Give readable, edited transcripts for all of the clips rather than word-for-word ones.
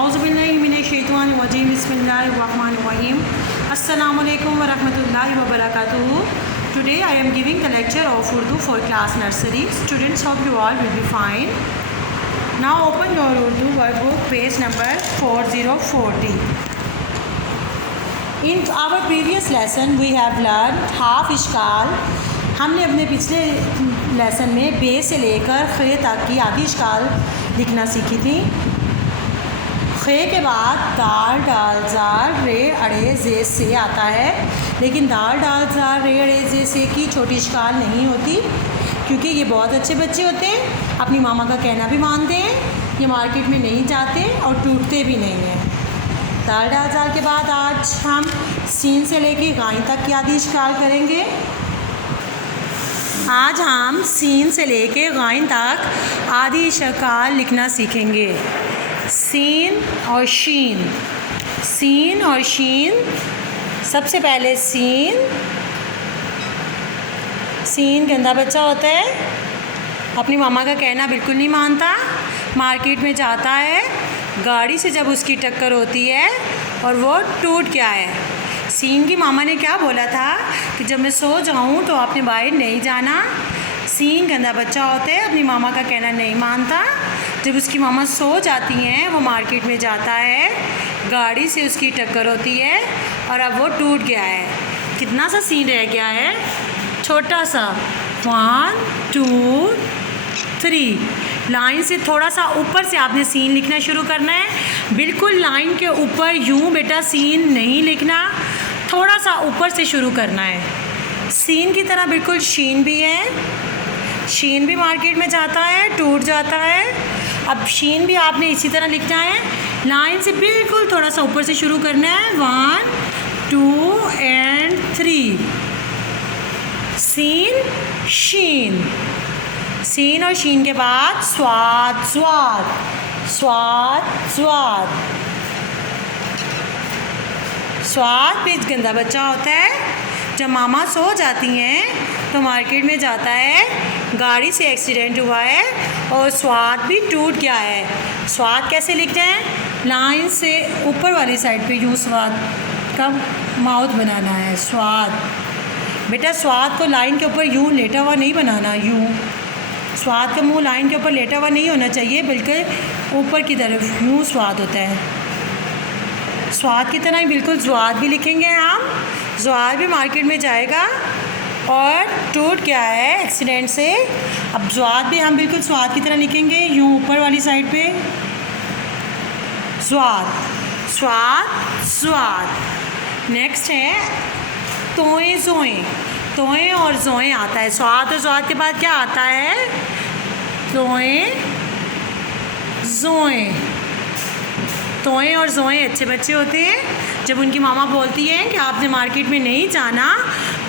औज़ुबिल्लाहिमिनश्शैतानिर्रजीम बिस्मिल्लाहिर्रहमानिर्रहीम अस्सलामु अलैकुम वरहमतुल्लाहि वबरकातुहू. Today I am giving the lecture of Urdu for class nursery. Students, hope you all will be fine. Now open your Urdu workbook, page number 4040. In our previous lesson we have learned half इश्काल. हमने अपने पिछले lesson में बे से लेकर खे तक की आधी इश्काल लिखना सीखी थी. खे के बाद दाल डाल ज़ार रे अड़े जे से आता है, लेकिन दाल डाल ज़ार रे अड़े जे से की छोटी इश्काल नहीं होती, क्योंकि ये बहुत अच्छे बच्चे होते हैं, अपनी मामा का कहना भी मानते हैं, ये मार्केट में नहीं जाते और टूटते भी नहीं हैं. दाल डाल ज़ार के बाद आज हम सीन से लेके गाय तक की आधी इश्काल करेंगे. आज हम सीन से लेके गाय तक आधी इश्काल लिखना सीखेंगे. सीन और शीन, सीन और शीन. सबसे पहले सीन. सीन गंदा बच्चा होता है, अपनी मामा का कहना बिल्कुल नहीं मानता, मार्केट में जाता है, गाड़ी से जब उसकी टक्कर होती है और वो टूट गया है. सीन की मामा ने क्या बोला था कि जब मैं सो जाऊं तो आपने बाहर नहीं जाना. सीन गंदा बच्चा होता है, अपनी मामा का कहना नहीं मानता. जब उसकी मामा सो जाती हैं वो मार्केट में जाता है, गाड़ी से उसकी टक्कर होती है और अब वो टूट गया है. कितना सा सीन रह गया है, छोटा सा. 1 2 3. लाइन से थोड़ा सा ऊपर से आपने सीन लिखना शुरू करना है. बिल्कुल लाइन के ऊपर यूँ बेटा सीन नहीं लिखना, थोड़ा सा ऊपर से शुरू करना है. सीन की तरह बिल्कुल शीन भी है. शीन भी मार्केट में जाता है, टूट जाता है. अब शीन भी आपने इसी तरह लिखना है, लाइन से बिल्कुल थोड़ा सा ऊपर से शुरू करना है. 1 2 एंड 3. Scene sheen. सीन और शीन के बाद स्वाद स्वाद, स्वाद स्वाद. स्वाद भी गंदा बच्चा होता है. जब मामा सो जाती हैं तो मार्केट में जाता है, गाड़ी से एक्सीडेंट हुआ है और स्वाद भी टूट गया है. स्वाद कैसे लिखते हैं, लाइन से ऊपर वाली साइड पे यूँ स्वाद का माउथ बनाना है. स्वाद बेटा, स्वाद को लाइन के ऊपर यूँ लेटा हुआ नहीं बनाना. यूँ स्वाद का मुंह लाइन के ऊपर लेटा हुआ नहीं होना चाहिए, बल्कि ऊपर की तरफ यूँ स्वाद होता है. स्वाद की तरह ही बिल्कुल स्वाद भी लिखेंगे हम. स्वाद भी मार्केट में जाएगा और टूट गया है एक्सीडेंट से. अब स्वाद भी हम बिल्कुल स्वाद की तरह लिखेंगे, यूँ ऊपर वाली साइड पे. स्वाद स्वाद स्वाद. नेक्स्ट है तोएं जोएं. तोएं और जोएं आता है. स्वाद और स्वाद के बाद क्या आता है, तोएं जोएं. तोएं और जोएं अच्छे बच्चे होते हैं. जब उनकी मामा बोलती हैं कि आपने मार्केट में नहीं जाना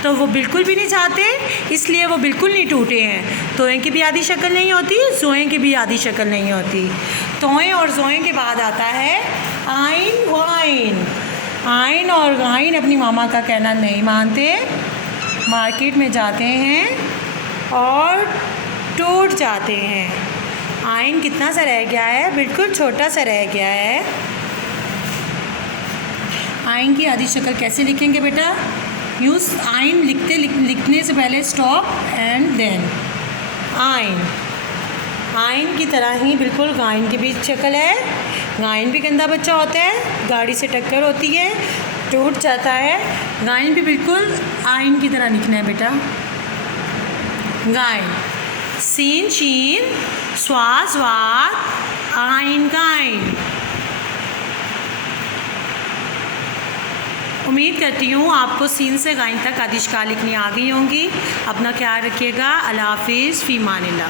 तो वो बिल्कुल भी नहीं जाते, इसलिए वो बिल्कुल नहीं टूटे हैं. तोएं की भी आधी शक्ल नहीं होती, जोएं की भी आधी शक्ल नहीं होती. तोएं और जोएं के बाद आता है आइन वाइन. आइन और गाइन अपनी मामा का कहना नहीं मानते, मार्केट में जाते हैं और टूट जाते हैं. आइन कितना सा रह गया है, बिल्कुल छोटा सा रह गया है. आइन की आधी शक्ल कैसे लिखेंगे बेटा, यूज़ आइन लिखने से पहले स्टॉप एंड देन आइन. आइन की तरह ही बिल्कुल गाइन की भी शक्ल है. गाइन भी गंदा बच्चा होता है, गाड़ी से टक्कर होती है, टूट जाता है. गाइन भी बिल्कुल आइन की तरह लिखना है बेटा. गाइन. सीन शीन, स्वाद स्वाद, आइन गाइन. उम्मीद करती हूँ आपको सीन से गाइन तक आधी इश्काल लिखनी आ गई होंगी. अपना ख्याल रखिएगा. अल्लाह हाफिज़. फ़ी अमानिल्लाह.